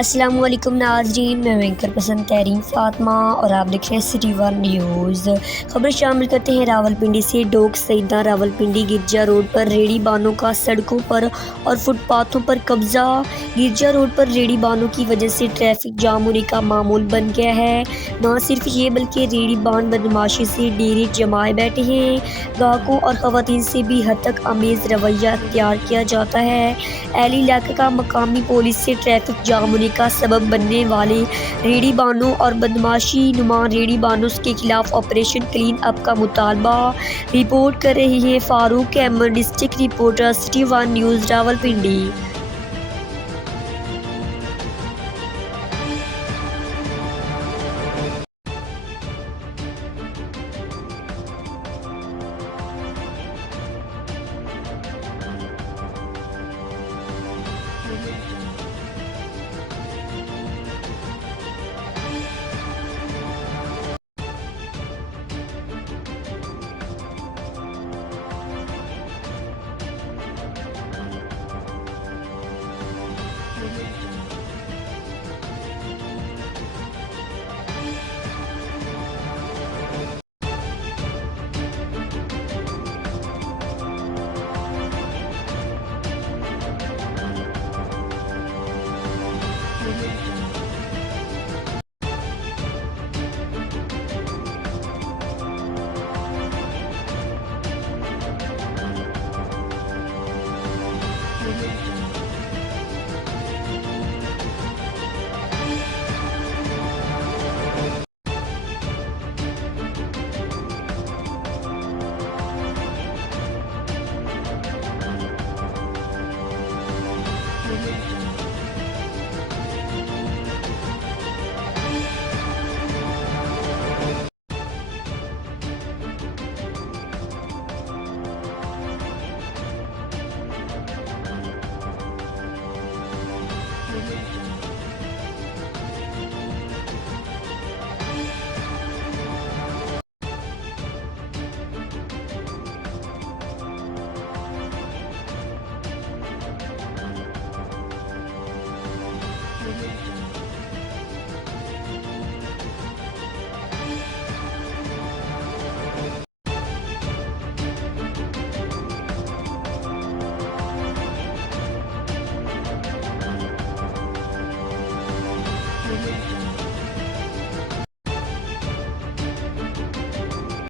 अस्सलामुअलैकुम नाज़रीन, मैं एंकर पसंद तहरीन फ़ातिमा और आप देख रहे हैं सिटी वन न्यूज़। खबर शामिल करते हैं रावलपिंडी से। डोक सईदा रावलपिंडी गिरजा रोड पर रेहड़ी बानों का सड़कों पर और फुटपाथों पर कब्जा। गिरजा रोड पर रेहड़ी बानों की वजह से ट्रैफिक जाम होने का मामूल बन गया है। न सिर्फ ये बल्कि रेहड़ी बान बदमाशी से डेरे जमाए बैठे हैं। ग्राहकों और ख़वातीन से भी हद तक अमेज़ रवैया अख्तियार किया जाता है। एली इलाके का मकामी पुलिस से ट्रैफिक जाम होने का सबब बनने वाले रेहड़ी बानों और बदमाशी नुमा रेहड़ी बानों के खिलाफ ऑपरेशन क्लीन अप का मुतालबा। रिपोर्ट कर रही है Farooq Ahmed, district reporter, City One News Rawalpindi.